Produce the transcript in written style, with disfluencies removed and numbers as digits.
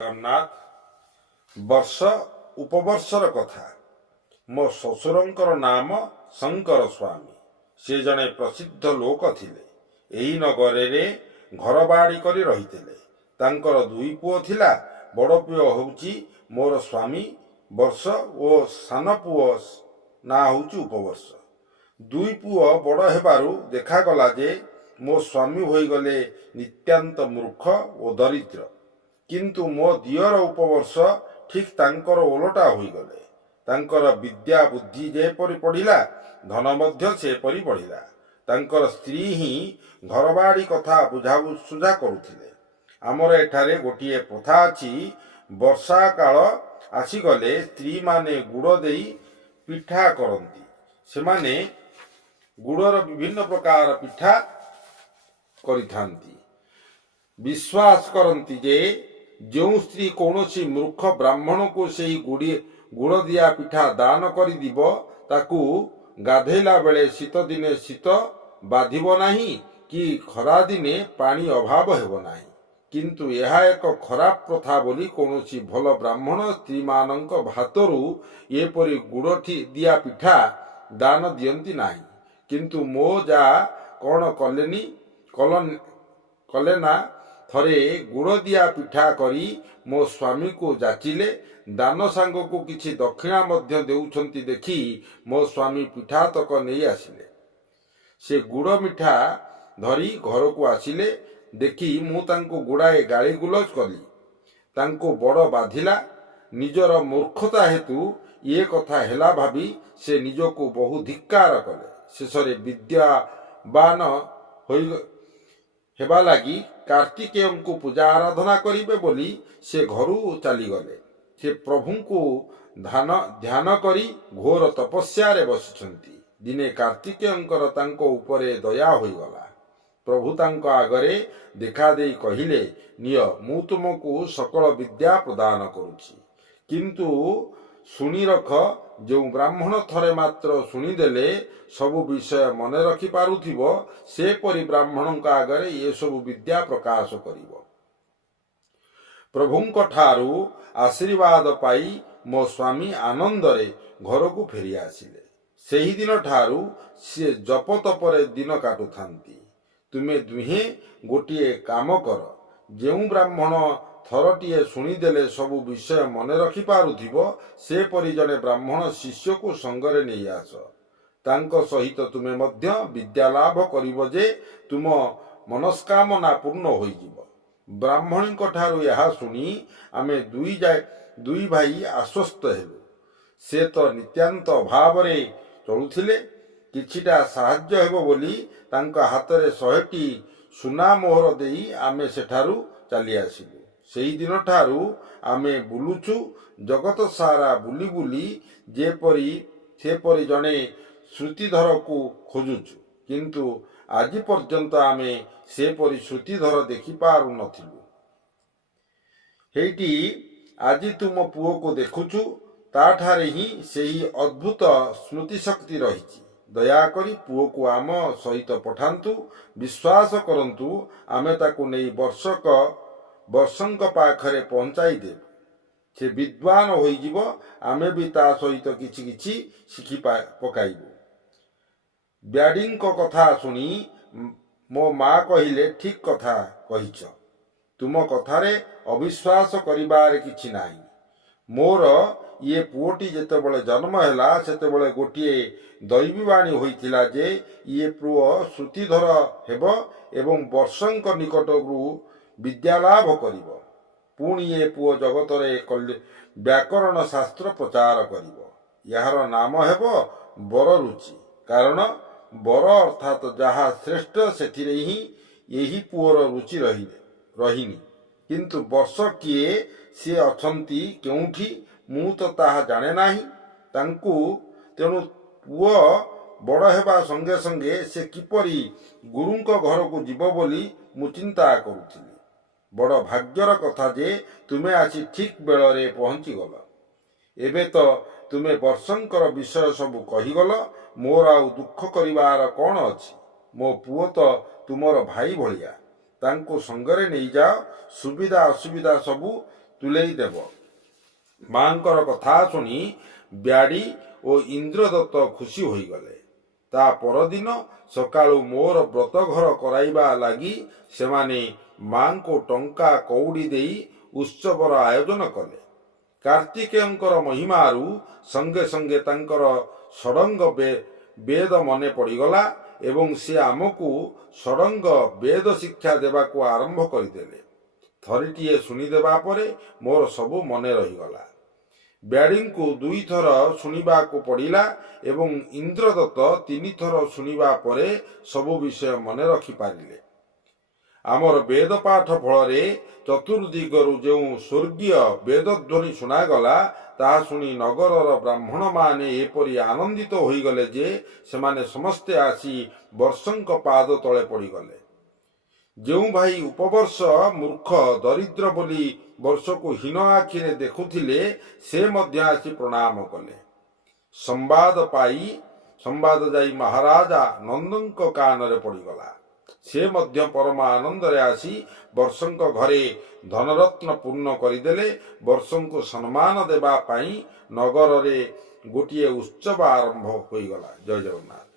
ଜଗନ୍ନାଥ ବର୍ଷ ଉପବର୍ଷର କଥା। ମୋ ଶ୍ୱଶୁରଙ୍କର ନାମ ଶଙ୍କର ସ୍ୱାମୀ। ସେ ଜଣେ ପ୍ରସିଦ୍ଧ ଲୋକ ଥିଲେ। ଏହି ନଗରରେ ଘର ବାଡ଼ି କରି ରହିଥିଲେ। ତାଙ୍କର ଦୁଇ ପୁଅ ଥିଲା। ବଡ଼ ପୁଅ ହେଉଛି ମୋର ସ୍ୱାମୀ ବର୍ଷ ଓ ସାନ ପୁଅ ନାଁ ହେଉଛି ଉପବର୍ଷ। ଦୁଇ ପୁଅ ବଡ଼ ହେବାରୁ ଦେଖାଗଲା ଯେ ମୋ ସ୍ୱାମୀ ହୋଇଗଲେ ନିତାନ୍ତ ମୂର୍ଖ ଓ ଦରିଦ୍ର। କିନ୍ତୁ ମୋ ଦିଅର ଉପବର୍ଷ ଠିକ୍ ତାଙ୍କର ଓଲଟା ହୋଇଗଲେ। ତାଙ୍କର ବିଦ୍ୟା ବୁଦ୍ଧି ଯେପରି ପଢ଼ିଲା, ଧନ ମଧ୍ୟ ସେପରି ବଢ଼ିଲା। ତାଙ୍କର ସ୍ତ୍ରୀ ହିଁ ଘରବାଡ଼ି କଥା ବୁଝାସୁଝା କରୁଥିଲେ। ଆମର ଏଠାରେ ଗୋଟିଏ ପ୍ରଥା ଅଛି, ବର୍ଷା କାଳ ଆସିଗଲେ ସ୍ତ୍ରୀମାନେ ଗୁଡ଼ ଦେଇ ପିଠା କରନ୍ତି। ସେମାନେ ଗୁଡ଼ର ବିଭିନ୍ନ ପ୍ରକାର ପିଠା କରିଥାନ୍ତି। ବିଶ୍ୱାସ କରନ୍ତି ଯେ ଯେଉଁ ସ୍ତ୍ରୀ କୌଣସି ମୂର୍ଖ ବ୍ରାହ୍ମଣକୁ ସେହି ଗୁଡ଼ ଦିଆ ପିଠା ଦାନ କରିଦିବ, ତାକୁ ଗାଧେଇଲା ବେଳେ ଶୀତ ଦିନେ ଶୀତ ବାଧିବ ନାହିଁ କି ଖରାଦିନେ ପାଣି ଅଭାବ ହେବ ନାହିଁ। କିନ୍ତୁ ଏହା ଏକ ଖରାପ ପ୍ରଥା ବୋଲି କୌଣସି ଭଲ ବ୍ରାହ୍ମଣ ସ୍ତ୍ରୀମାନଙ୍କ ହାତରୁ ଏପରି ଗୁଡ଼ ଦିଆ ପିଠା ଦାନ ଦିଅନ୍ତି ନାହିଁ। କିନ୍ତୁ ମୋ ଯା କ'ଣ କଲେ ନା, ଥରେ ଗୁଡ଼ ଦିଆ ପିଠା କରି ମୋ ସ୍ୱାମୀକୁ ଯାଚିଲେ। ଦାନ ସାଙ୍ଗକୁ କିଛି ଦକ୍ଷିଣା ମଧ୍ୟ ଦେଉଛନ୍ତି ଦେଖି ମୋ ସ୍ୱାମୀ ପିଠାତକ ନେଇ ଆସିଲେ। ସେ ଗୁଡ଼ ମିଠା ଧରି ଘରକୁ ଆସିଲେ ଦେଖି ମୁଁ ତାଙ୍କୁ ଗୁଡ଼ାଏ ଗାଳିଗୁଲଜ କଲି। ତାଙ୍କୁ ବଡ଼ ବାଧିଲା। ନିଜର ମୂର୍ଖତା ହେତୁ ଏ କଥା ହେଲା ଭାବି ସେ ନିଜକୁ ବହୁ ଧିକ୍କାର କଲେ। ଶେଷରେ ବିଦ୍ୟାବାନ ହେବା ଲାଗି କାର୍ତ୍ତିକେୟଙ୍କୁ ପୂଜା ଆରାଧନା କରିବେ ବୋଲି ସେ ଘରୁ ଚାଲିଗଲେ। ସେ ପ୍ରଭୁଙ୍କୁ ଧ୍ୟାନ କରି ଘୋର ତପସ୍ୟାରେ ବସିଛନ୍ତି। ଦିନେ କାର୍ତ୍ତିକେୟଙ୍କର ତାଙ୍କ ଉପରେ ଦୟା ହୋଇଗଲା। ପ୍ରଭୁ ତାଙ୍କ ଆଗରେ ଦେଖାଦେଇ କହିଲେ, ନିଅ, ମୁଁ ତୁମକୁ ସକଳ ବିଦ୍ୟା ପ୍ରଦାନ କରୁଛି। କିନ୍ତୁ ଶୁଣି ରଖ, ଯେଉଁ ବ୍ରାହ୍ମଣ ଥରେ ମାତ୍ର ଶୁଣିଦେଲେ ସବୁ ବିଷୟ ମନେ ରଖିପାରୁଥିବ, ସେପରି ବ୍ରାହ୍ମଣଙ୍କ ଆଗରେ ଏସବୁ ବିଦ୍ୟା ପ୍ରକାଶ କରିବ। ପ୍ରଭୁଙ୍କ ଠାରୁ ଆଶୀର୍ବାଦ ପାଇ ମୋ ସ୍ୱାମୀ ଆନନ୍ଦରେ ଘରକୁ ଫେରି ଆସିଲେ। ସେହିଦିନ ଠାରୁ ସିଏ ଜପତପରେ ଦିନ କାଟୁଥାନ୍ତି। ତୁମେ ଦୁହେଁ ଗୋଟିଏ କାମ କର, ଯେଉଁ ବ୍ରାହ୍ମଣ ଥରଟିଏ ଶୁଣିଦେଲେ ସବୁ ବିଷୟ ମନେ ରଖିପାରୁଥିବ, ସେପରି ଜଣେ ବ୍ରାହ୍ମଣ ଶିଷ୍ୟକୁ ସଙ୍ଗରେ ନେଇ ଆସ। ତାଙ୍କ ସହିତ ତୁମେ ମଧ୍ୟ ବିଦ୍ୟାଲାଭ କରିବ ଯେ ତୁମ ମନସ୍କାମନା ପୂର୍ଣ୍ଣ ହୋଇଯିବ। ବ୍ରାହ୍ମଣୀଙ୍କ ଠାରୁ ଏହା ଶୁଣି ଆମେ ଦୁଇ ଭାଇ ଆଶ୍ୱସ୍ତ ହେଲୁ। ସେ ତ ନିତାନ୍ତ ଅଭାବରେ ଚଳୁଥିଲେ। କିଛିଟା ସାହାଯ୍ୟ ହେବ ବୋଲି ତାଙ୍କ ହାତରେ 100ଟି ସୁନା ମୋହର ଦେଇ ଆମେ ସେଠାରୁ ଚାଲି ଆସିଲୁ। ସେହିଦିନ ଠାରୁ ଆମେ ବୁଲୁଛୁ। ଜଗତ ସାରା ବୁଲି ବୁଲି ସେପରି ଜଣେ ଶ୍ରୁତିଧରକୁ ଖୋଜୁଛୁ। କିନ୍ତୁ ଆଜି ପର୍ଯ୍ୟନ୍ତ ଆମେ ସେପରି ଶ୍ରୁତିଧର ଦେଖିପାରୁ ନଥିଲୁ। ହେଇଟି ଆଜି ତୁମ ପୁଅକୁ ଦେଖୁଛୁ। ତାଠାରେ ହିଁ ସେହି ଅଦ୍ଭୁତ ସ୍ମୃତିଶକ୍ତି ରହିଛି। ଦୟାକରି ପୁଅକୁ ଆମ ସହିତ ପଠାନ୍ତୁ। ବିଶ୍ୱାସ କରନ୍ତୁ, ଆମେ ତାକୁ ନେଇ ବର୍ଷଙ୍କ ପାଖରେ ପହଞ୍ଚାଇ ଦେବୁ। ସେ ବିଦ୍ୱାନ ହୋଇଯିବ। ଆମେ ବି ତା ସହିତ କିଛି କିଛି ଶିଖି ପକାଇବୁ। ବ୍ୟାଡିଙ୍କ କଥା ଶୁଣି ମୋ ମା କହିଲେ, ଠିକ୍ କଥା କହିଛ। ତୁମ କଥାରେ ଅବିଶ୍ୱାସ କରିବାରେ କିଛି ନାହିଁ। ମୋର ଇଏ ପୁଅଟି ଯେତେବେଳେ ଜନ୍ମ ହେଲା, ସେତେବେଳେ ଗୋଟିଏ ଦୈବୀବାଣୀ ହୋଇଥିଲା ଯେ ଇଏ ପୁଅ ଶ୍ରୁତିଧର ହେବ ଏବଂ ବର୍ଷଙ୍କ ନିକଟରୁ ବିଦ୍ୟାଲାଭ କରିବ। ପୁଣି ଏ ପୁଅ ଜଗତରେ ବ୍ୟାକରଣ ଶାସ୍ତ୍ର ପ୍ରଚାର କରିବ। ଏହାର ନାମ ହେବ ବରରୁଚି। କାରଣ ବର ଅର୍ଥାତ୍ ଯାହା ଶ୍ରେଷ୍ଠ, ସେଥିରେ ହିଁ ଏହି ପୁଅର ରୁଚି ରହିନି। କିନ୍ତୁ ବର୍ଷ କିଏ, ସେ ଅଛନ୍ତି କେଉଁଠି, ମୁଁ ତ ତାହା ଜାଣେ ନାହିଁ। ତେଣୁ ପୁଅ ବଡ଼ ହେବା ସଙ୍ଗେ ସଙ୍ଗେ ସେ କିପରି ଗୁରୁଙ୍କ ଘରକୁ ଯିବ ବୋଲି ମୁଁ ଚିନ୍ତା କରୁଥିଲି। ବଡ଼ ଭାଗ୍ୟର କଥା ଯେ ତୁମେ ଆସି ଠିକ୍ ବେଳରେ ପହଞ୍ଚିଗଲ। ଏବେ ତ ତୁମେ ବର୍ଷଙ୍କର ବିଷୟ ସବୁ କହିଗଲ। ମୋର ଆଉ ଦୁଃଖ କରିବାର କ'ଣ ଅଛି? ମୋ ପୁଅ ତ ତୁମର ଭାଇ ଭଳିଆ। ତାଙ୍କୁ ସଙ୍ଗରେ ନେଇଯାଅ। ସୁବିଧା ଅସୁବିଧା ସବୁ ତୁଲେଇ ଦେବ। ମାଙ୍କର କଥା ଶୁଣି ବ୍ୟାଡ଼ି ଓ ଇନ୍ଦ୍ରଦତ୍ତ ଖୁସି ହୋଇଗଲେ। ତା ପରଦିନ ସକାଳୁ ମୋର ବ୍ରତଘର କରାଇବା ଲାଗି ସେମାନେ ମାଙ୍କୁ ଟଙ୍କା କଉଡ଼ି ଦେଇ ଉତ୍ସବର ଆୟୋଜନ କଲେ। କାର୍ତ୍ତିକେୟଙ୍କର ମହିମାରୁ ସଙ୍ଗେ ସଙ୍ଗେ ତାଙ୍କର ଷଡ଼ଙ୍ଗ ବେଦ ମନେ ପଡ଼ିଗଲା ଏବଂ ସେ ଆମକୁ ଷଡ଼ଙ୍ଗ ବେଦ ଶିକ୍ଷା ଦେବାକୁ ଆରମ୍ଭ କରିଦେଲେ। ଥରିଟିଏ ଶୁଣିଦେବା ପରେ ମୋର ସବୁ ମନେ ରହିଗଲା। ବ୍ୟାଡ଼ିଙ୍କୁ 2 ଥର ଶୁଣିବାକୁ ପଡ଼ିଲା ଏବଂ ଇନ୍ଦ୍ରଦତ୍ତ 3 ଥର ଶୁଣିବା ପରେ ସବୁ ବିଷୟ ମନେ ରଖିପାରିଲେ। ଆମର ବେଦ ପାଠ ଫଳରେ ଚତୁର୍ଦିଗରୁ ଯେଉଁ ସ୍ୱର୍ଗୀୟ ବେଦଧ୍ୱନି ଶୁଣାଗଲା, ତାହା ଶୁଣି ନଗରର ବ୍ରାହ୍ମଣମାନେ ଏପରି ଆନନ୍ଦିତ ହୋଇଗଲେ ଯେ ସେମାନେ ସମସ୍ତେ ଆସି ବର୍ଷଙ୍କ ପାଦ ତଳେ ପଡ଼ିଗଲେ। ଯେଉଁ ଭାଇ ଉପବର୍ଷ ମୂର୍ଖ ଦରିଦ୍ର ବୋଲି ବର୍ଷକୁ ହୀନ ଆଖିରେ ଦେଖୁଥିଲେ, ସେ ମଧ୍ୟ ଆସି ପ୍ରଣାମ କଲେ। ସମ୍ବାଦ ଯାଇ ମହାରାଜା ନନ୍ଦଙ୍କ କାନରେ ପଡ଼ିଗଲା। ସେ ମଧ୍ୟ ପରମ ଆନନ୍ଦରେ ଆସି ବର୍ଷଙ୍କ ଘରେ ଧନରତ୍ନ ପୂର୍ଣ୍ଣ କରିଦେଲେ। ବର୍ଷଙ୍କୁ ସମ୍ମାନ ଦେବା ପାଇଁ ନଗରରେ ଗୋଟିଏ ଉତ୍ସବ ଆରମ୍ଭ ହୋଇଗଲା। ଜୟ ଜଗନ୍ନାଥ।